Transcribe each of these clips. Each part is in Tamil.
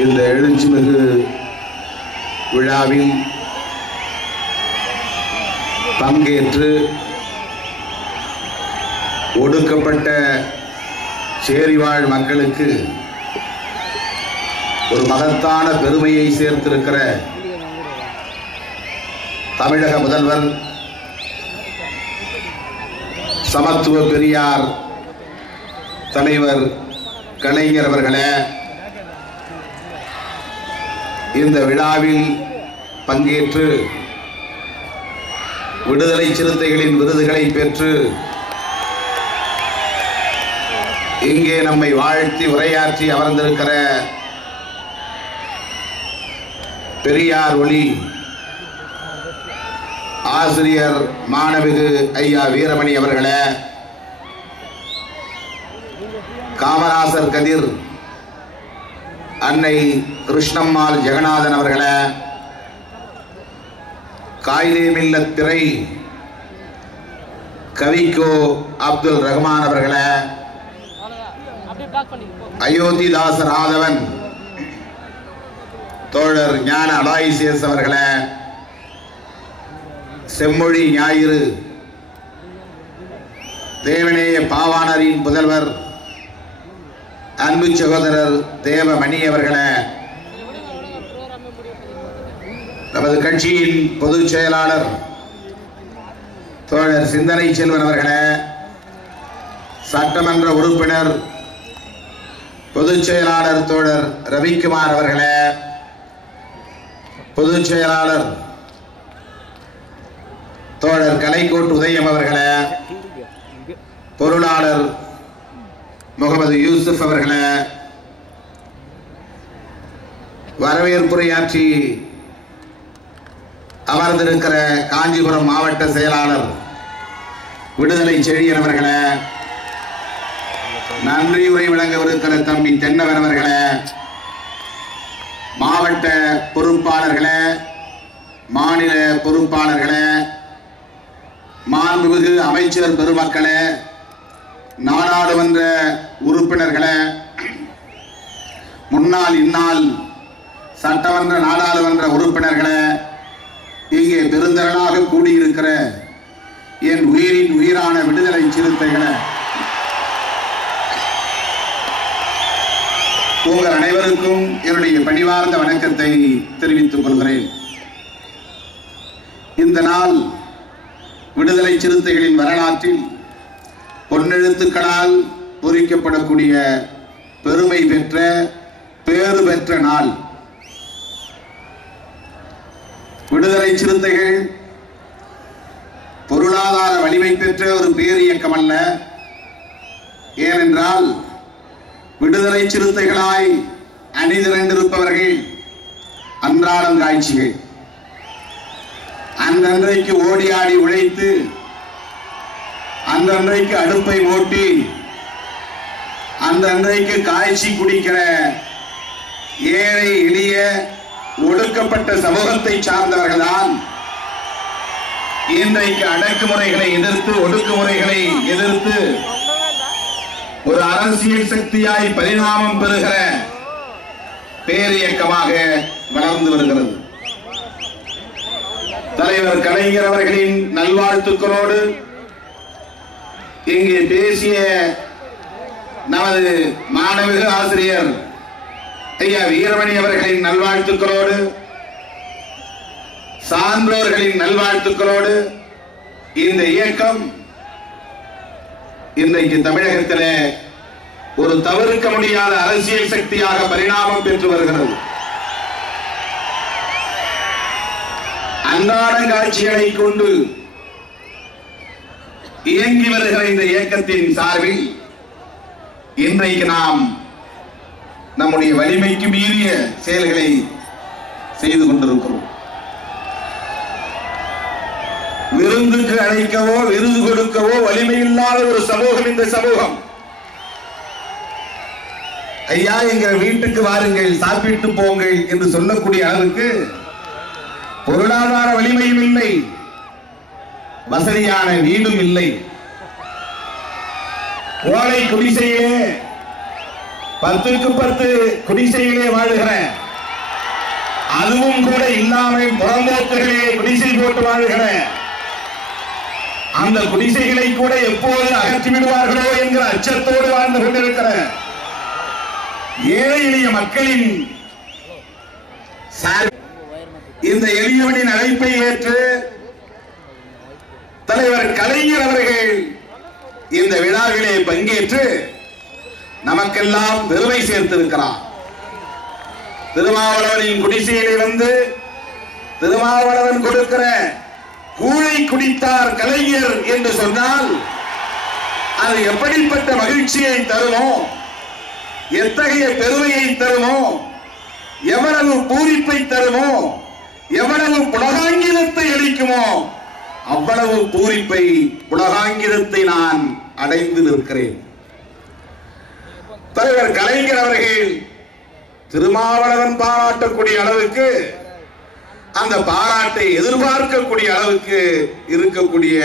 இந்த எழுச்சிமிகு விழாவில் பங்கேற்று ஒடுக்கப்பட்ட சேரிவாழ் மக்களுக்கு ஒரு மகத்தான பெருமையை சேர்த்திருக்கிற தமிழக முதல்வர் சமத்துவ பெரியார் தலைவர் கலைஞர் அவர்களே, இந்த விழாவில் பங்கேற்று விடுதலை சிறுத்தைகளின் விருதுகளை பெற்று இங்கே நம்மை வாழ்த்தி உரையாற்றி அமர்ந்திருக்கிற பெரியார் ஒளி ஆசிரியர் மாணவிகு ஐயா வீரமணி அவர்களே, காமராசர் கதிர் அன்னை கிருஷ்ணம்மாள் ஜெகநாதன் அவர்களே, காயிதே மில்லத் திரை கவிக்கோ அப்துல் ரஹ்மான் அவர்களே, அயோத்திதாச ராதவன் தோழர் ஞான அலாய்சியஸ் அவர்களே, செம்மொழி ஞாயிறு தேவநேய பாவாணரின் புதல்வர் அன்பு சகோதரர் தேவமணி அவர்களே, நமது கட்சியின் பொதுச் செயலாளர் தோழர் சிந்தனை செல்வன் அவர்களே, சட்டமன்ற உறுப்பினர் பொதுச் செயலாளர் தோழர் ரவிக்குமார் அவர்களே, பொதுச் செயலாளர் தோழர் கலைக்கோட்டு உதயம் அவர்களே, பொருளாளர் முகமது யூசுப் அவர்களே, வரவேற்புரையாற்றி அமர்ந்திருக்கிற காஞ்சிபுரம் மாவட்ட செயலாளர் விடுதலை செழியன் அவர்களே, நன்றியுரை வழங்கவிருக்கிற தம்பி தென்னவன் அவர்களே, மாவட்ட பொறுப்பாளர்களே, மாநில பொறுப்பாளர்களே, மாண்புமிகு அமைச்சர் பெருமக்களே, நாடாளுமன்ற உறுப்பினர்களே, முன்னாள் இந்நாள் சட்டமன்ற நாடாளுமன்ற உறுப்பினர்களே, இங்கே பெருந்திரளாக கூடியிருக்கிற என் உயிரின் உயிரான விடுதலை சிறுத்தைகளே, உங்கள் அனைவருக்கும் என்னுடைய பணிவார்ந்த வணக்கத்தை தெரிவித்துக் கொள்கிறேன். இந்த நாள் விடுதலை சிறுத்தைகளின் வரலாற்றில் பொன்னெழுத்துக்களால் பொறிக்கப்படக்கூடிய பெருமை பெற்ற பேறு பெற்ற நாள். விடுதலை சிறுத்தைகள் பொருளாதார வலிமை பெற்ற ஒரு பேரியக்கம் அல்ல. ஏனென்றால் விடுதலை சிறுத்தைகளாய் அணிதிரண்டிருப்பவர்கள் அன்றாடம் காட்சிகள். அன்றன்றைக்கு ஓடி ஆடி உழைத்து அன்றன்றைக்கு அடுப்பை ஓட்டி அன்றன்றைக்கு காய்ச்சி குடிக்கிற ஏழை எளிய ஒடுக்கப்பட்ட சமூகத்தை சார்ந்தவர்கள்தான் இன்றைக்கு அடக்குமுறைகளை எதிர்த்து ஒடுக்குமுறைகளை எதிர்த்து ஒரு அரசியல் சக்தியாய் பரிணாமம் பெறுகிற பேரியக்கமாக வளர்ந்து வருகிறது. தலைவர் கலைஞர் அவர்களின் நல்வாழ்த்துக்களோடு இங்கே பேசிய நமது மாணவிக ஆசிரியர் ஐயா வீரமணி அவர்களின் நல்வாழ்த்துக்களோடு, சான்றோர்களின் நல்வாழ்த்துக்களோடு இந்த இயக்கம் இன்றைக்கு தமிழகத்திலே ஒரு தவிர்க்க முடியாத அரசியல் சக்தியாக பரிணாமம் பெற்று வருகிறது. அன்றாட காட்சிகளை கொண்டு இயங்கி வருகிற இந்த இயக்கத்தின் சார்பில் இன்றைக்கு நாம் நம்முடைய வலிமைக்கு மீறிய செயல்களை செய்து கொண்டிருக்கிறோம். விருந்துக்கு அழைக்கவோ விருது கொடுக்கவோ வலிமை இல்லாத ஒரு சமூகம் இந்த சமூகம். ஐயா, எங்கள் வீட்டுக்கு வாருங்கள், சாப்பிட்டு போங்கள் என்று சொல்லக்கூடிய அளவுக்கு பொருளாதார வலிமையும் இல்லை, வசதியான வீடும் இல்லை. ஓலை குடிசையிலே 10க்கு 10 குடிசைகளே வாழுகிற, அதுவும் கூட இல்லாமல் புறம்போக்குகளே குடிசை போட்டு வாழுகிற, அந்த குடிசைகளை கூட எப்போது அகற்றி விடுவார்களோ என்கிற அச்சத்தோடு வாழ்ந்து கொண்டிருக்கிற ஏழை எளிய மக்களின் இந்த எளியவனின் அழைப்பை ஏற்று தலைவர் கலைஞர் அவர்கள் இந்த விழாவிலே பங்கேற்று நமக்கெல்லாம் பெருமை சேர்த்திருக்கிறார். திருமாவளவனின் குடிசையிலே வந்து திருமாவளவன் கொடுக்கிற கூழை குடித்தார் கலைஞர் என்று சொன்னால் அது எப்படிப்பட்ட மகிழ்ச்சியை தருமோ, எத்தகைய பெருமையை தருமோ, எவ்வளவு பூரிப்பை தருமோ, எவ்வளவு புலகாங்கிதத்தை அளிக்குமோ, அவ்வளவு பூரிப்பை புலகாங்கிதத்தை நான் அடைந்து நிற்கிறேன். தலைவர் கலைஞர் அவர்கள் திருமாவளவன் பாராட்டக்கூடிய அளவுக்கு, அந்த பாராட்டை எதிர்பார்க்கக்கூடிய அளவுக்கு இருக்கக்கூடிய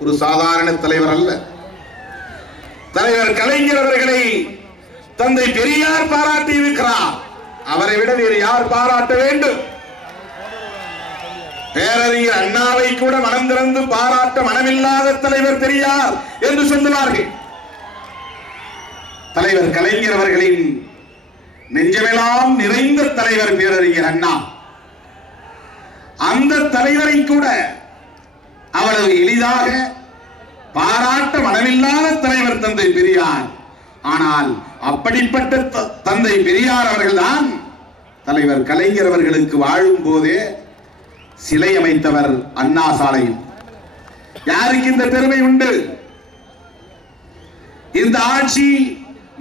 ஒரு சாதாரண தலைவர் அல்ல. தலைவர் கலைஞர் அவர்களை தந்தை பெரியார் பாராட்டி இருக்கிறார். அவரை விட வேறு யார் பாராட்ட வேண்டும்? பேரறிஞர் அண்ணாவை கூட மனம் திறந்து பாராட்ட மனமில்லாத தலைவர் பெரியார் என்று சொல்லுவார்கள். தலைவர் கலைஞர் அவர்களின் நெஞ்சமெல்லாம் நிறைந்த தலைவர் பேரறிஞர் அண்ணா. அந்த தலைவரை கூட அவ்வளவு எளிதாக பாராட்ட மனமில்லாத தலைவர் தந்தை பெரியார். ஆனால் அப்படிப்பட்ட தந்தை பெரியார் அவர்கள்தான் தலைவர் கலைஞர் அவர்களுக்கு வாழும் போதே சிலை அமைத்தவர் அண்ணா சாலையில். யாருக்கு இந்த பெருமை உண்டு? இந்த ஆட்சி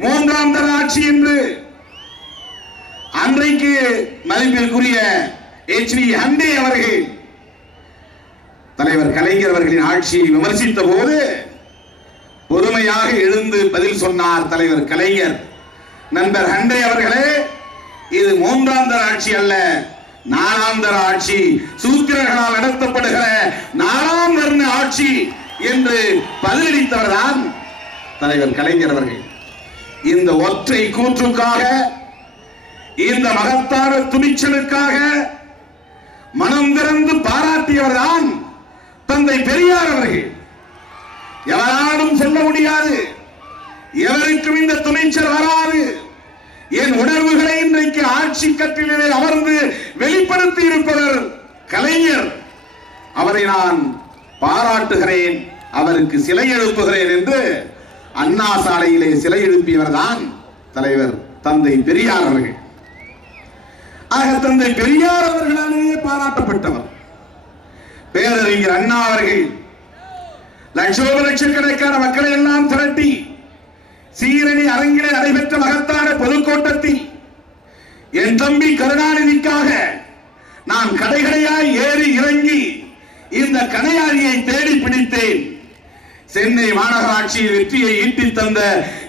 மூன்றாம் தர ஆட்சி என்று அன்றைக்கு மதிப்பிற்குரிய HV ஹண்டே அவர்கள் தலைவர் கலைஞர் அவர்களின் ஆட்சியை விமர்சித்த போது பொறுமையாக எழுந்து பதில் சொன்னார் தலைவர் கலைஞர். நண்பர் ஹண்டே அவர்களே, இது மூன்றாம் தர ஆட்சி அல்ல, நாலாம் தர ஆட்சி, சூத்திரர்களால் நடத்தப்படுகிற நாலாம் வர்ண ஆட்சி என்று பதிலளித்தவர் தான் தலைவர் கலைஞர் அவர்கள். இந்த ஒற்றை கூற்றுக்காக, இந்த மகத்தான துணிச்சலுக்காக மனம் திறந்து பாராட்டியவர் தான் தந்தை பெரியார் அவர்கள். எவராலும் சொல்ல முடியாது, எவருக்கும் இந்த துணிச்சல் வராது. என் உணர்வுகளை இன்றைக்கு ஆட்சி கட்டிலே அமர்ந்து வெளிப்படுத்தி இருப்பவர் கலைஞர். அவரை நான் பாராட்டுகிறேன், அவருக்கு சிலை எழுப்புகிறேன் என்று அண்ணா சாலையிலே சிலை எழுப்பியவர் தான் தலைவர் தந்தை பெரியார் அவர்கள். ஆக தந்தை பெரியார் அவர்களாலேயே பாராட்டப்பட்டவர் பேரறிஞர் அண்ணா அவர்கள். லட்சோப லட்சக்கணக்கான மக்களை எல்லாம் திரட்டி சீரணி அரங்கிலே நடைபெற்ற மகத்தான பொதுக்கூட்டத்தில் என் தம்பி கருணாநிதிக்காக நான் கடைகடையாய் ஏறி இறங்கி இந்த கணையாழியை தேடி பிடித்தேன். சென்னை மாநகராட்சியில் வெற்றியை ஈட்டி தந்த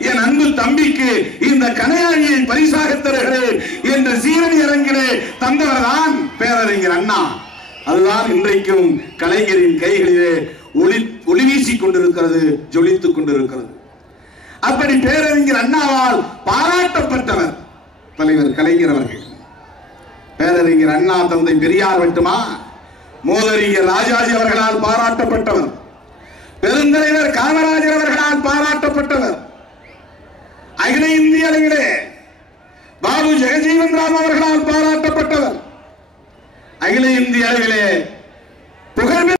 என் அன்பு தம்பிக்கு இந்த கணையாழியை பரிசாக தருகிறேன் என்று சீரணி அரங்கிலே தந்தவர்தான் பேரறிஞர் அண்ணா. அதுதான் இன்றைக்கும் கலைஞரின் கைகளிலே ஒளி வீசிக் கொண்டிருக்கிறது, ஜொலித்துக் கொண்டிருக்கிறது. அப்படி பேரறிஞர் அண்ணாவால் பாராட்டப்பட்டவர் தலைவர் கலைஞர் அவர்கள். பேரறிஞர் அண்ணா தந்தை பெரியார் மட்டுமா, மூதறிஞர் ராஜாஜி அவர்களால் பாராட்டப்பட்டவர், பெருந்தலைவர் காமராஜர் அவர்களால் பாராட்டப்பட்டவர், அகில இந்திய அளவிலே பாபு ஜெகஜீவன் ராம் அவர்களால் பாராட்டப்பட்டவர், அகில இந்திய அளவிலே